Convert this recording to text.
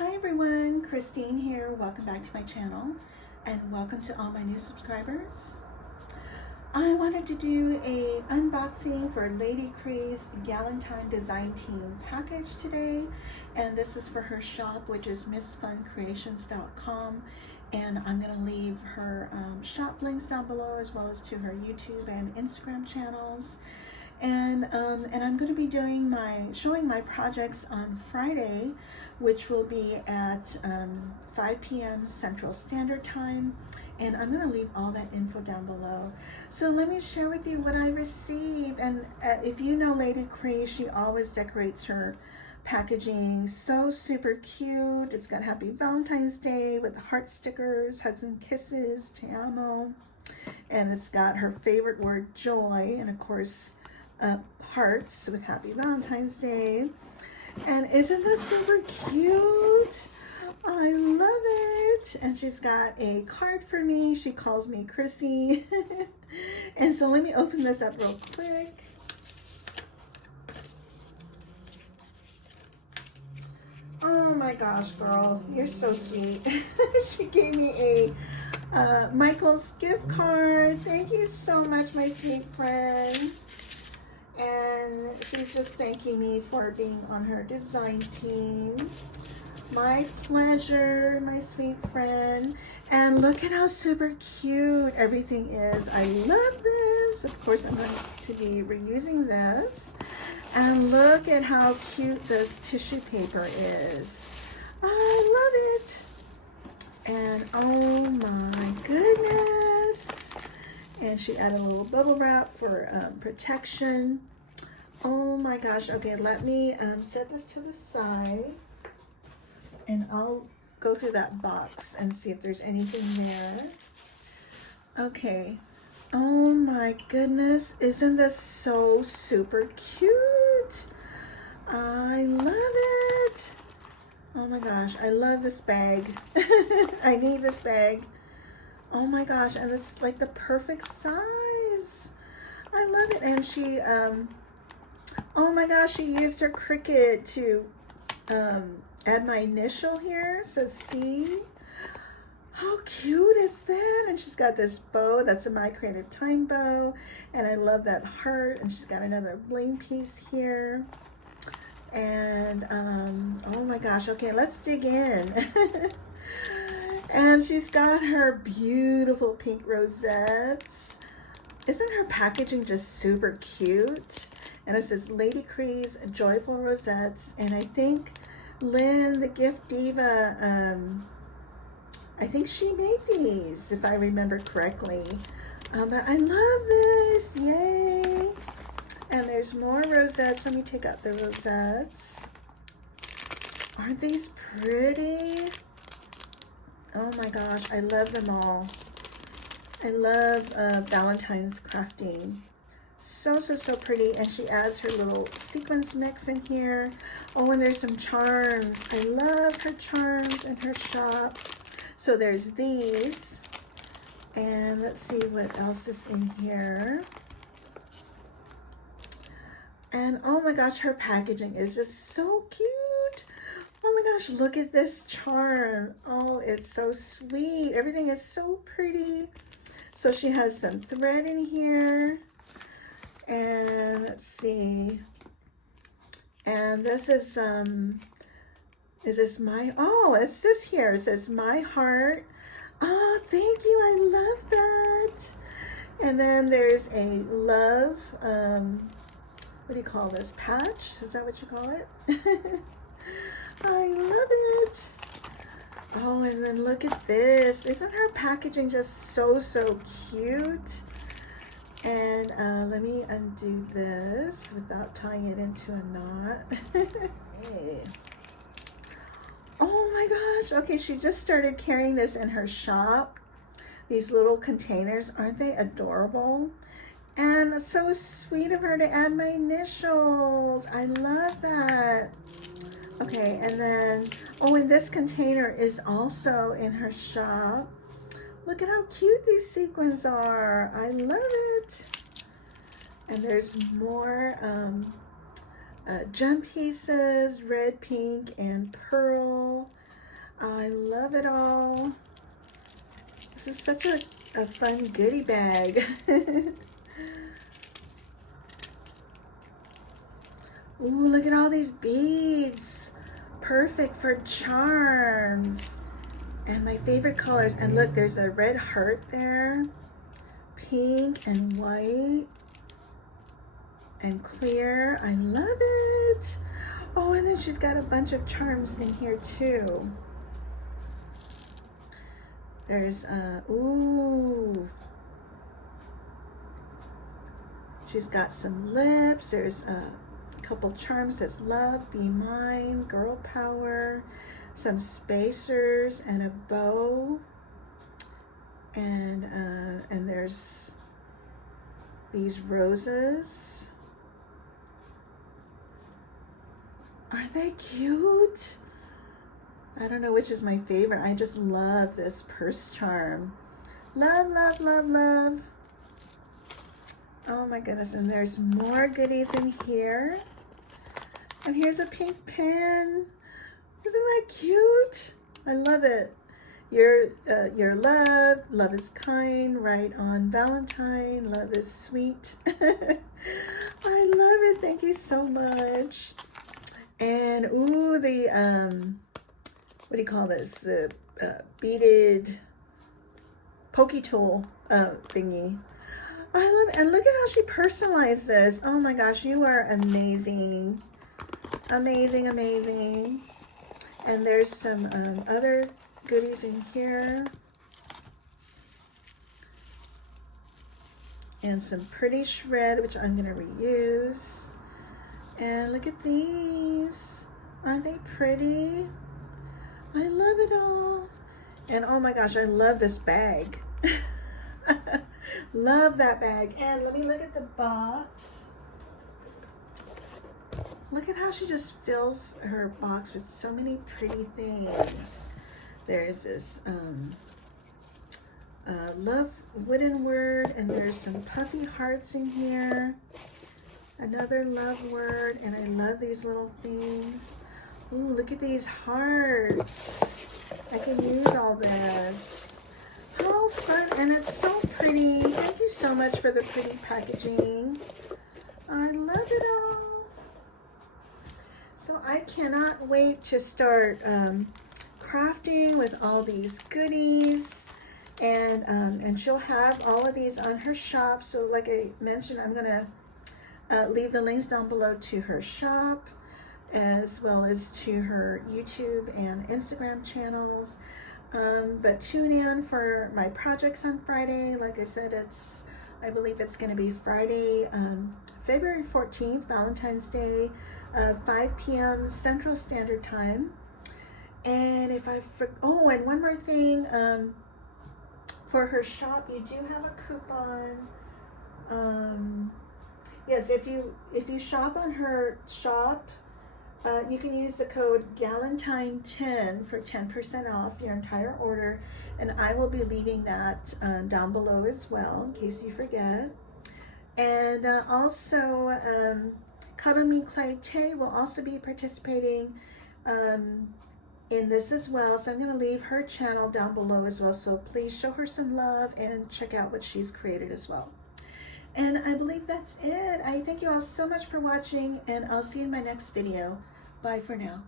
Hi everyone, Christine here. Welcome back to my channel and welcome to all my new subscribers. I wanted to do a unboxing for Lady Kre's GALentine design team package today, and this is for her shop, which is missfuncreations.com, and I'm going to leave her shop links down below, as well as to her YouTube and Instagram channels. And I'm going to be showing my projects on Friday, which will be at 5 p.m. Central Standard Time, and I'm going to leave all that info down below. So let me share with you what I received. And if you know Lady Kre, she always decorates her packaging so super cute. It's got Happy Valentine's Day with heart stickers, hugs and kisses, te amo, and it's got her favorite word, joy, and of course hearts with Happy Valentine's Day. And isn't this super cute? I love it. And she's got a card for me. She calls me Chrissy. And so let me open this up real quick. Oh my gosh, girl, you're so sweet. She gave me a Michael's gift card. Thank you so much, my sweet friend. And she's just thanking me for being on her design team. My pleasure, my sweet friend. And look at how super cute everything is. I love this. Of course, I'm going to be reusing this. And look at how cute this tissue paper is. I love it. And oh my goodness. And she added a little bubble wrap for protection. Oh my gosh. Okay, let me set this to the side, and I'll go through that box and see if there's anything there. Okay. Oh my goodness. Isn't this so super cute? I love it. Oh my gosh. I love this bag. I need this bag. Oh my gosh, and it's like the perfect size. I love it. And she, oh my gosh, she used her Cricut to add my initial here. It says C. How cute is that? And she's got this bow. That's a My Creative Time bow. And I love that heart. And she's got another bling piece here. And, oh my gosh. Okay, let's dig in. And she's got her beautiful pink rosettes. Isn't her packaging just super cute? And it says Lady Kre's Joyful Rosettes. And I think Lynn, the gift diva, I think she made these, if I remember correctly. But I love this. Yay. And there's more rosettes. Let me take out the rosettes. Aren't these pretty? Oh my gosh, I love them all. I love Valentine's crafting. So pretty. And she adds her little sequins mix in here. Oh, and there's some charms. I love her charms in her shop. So there's these. And let's see what else is in here. And oh my gosh, her packaging is just so cute. Oh my gosh, look at this charm. Oh, it's so sweet. Everything is so pretty. So she has some thread in here. And let's see. And this is this my, oh, it's this here. It says My Heart. Oh, thank you. I love that. And then there's a love, what do you call this? Patch? Is that what you call it? I love it. Oh, and then look at this. Isn't her packaging just so cute? And let me undo this without tying it into a knot. Hey. Oh my gosh. Okay, she just started carrying this in her shop. These little containers. Aren't they adorable? And so sweet of her to add my initials. I love that. Okay, and then, oh, and this container is also in her shop. Look at how cute these sequins are. I love it. And there's more gem pieces, red, pink, and pearl. I love it all. This is such a fun goodie bag. Ooh, look at all these beads. Perfect for charms. And my favorite colors. And look, there's a red heart there. Pink and white. And clear. I love it. Oh, and then she's got a bunch of charms in here too. There's, ooh. She's got some lips. There's a couple charms. Says love, be mine, girl power, some spacers, and a bow. And there's these roses. Aren't they cute? I don't know which is my favorite. I just love this purse charm. Love, love, love, love. Oh my goodness, and there's more goodies in here. And here's a pink pen. Isn't that cute? I love it. Your love is kind, right on Valentine, love is sweet. I love it, thank you so much. And ooh, the, what do you call this? The beaded pokey tool thingy. I love it. And look at how she personalized this. Oh my gosh, you are amazing. Amazing, amazing. And there's some other goodies in here. And some pretty shred, which I'm gonna reuse. And look at these. Aren't they pretty? I love it all. And oh my gosh, I love this bag. Love that bag. And let me look at the box. Look at how she just fills her box with so many pretty things. There's this love wooden word, and there's some puffy hearts in here. Another love word, and I love these little things. Ooh, look at these hearts. I can use all this. How fun, and it's so pretty. Thank you so much for the pretty packaging. I love it all. So I cannot wait to start crafting with all these goodies. And she'll have all of these on her shop. So like I mentioned, I'm gonna leave the links down below to her shop, as well as to her YouTube and Instagram channels. But tune in for my projects on Friday. Like I said, I believe it's going to be Friday, February 14th, Valentine's Day, 5 p.m. Central Standard Time. And oh, and one more thing, for her shop, you do have a coupon. Yes, if you shop on her shop, you can use the code GALentine10 for 10% off your entire order, and I will be leaving that down below as well in case you forget. And also, Cuttlemeclay Tay will also be participating in this as well, so I'm going to leave her channel down below as well, so please show her some love and check out what she's created as well. And I believe that's it. I thank you all so much for watching, and I'll see you in my next video. Bye for now.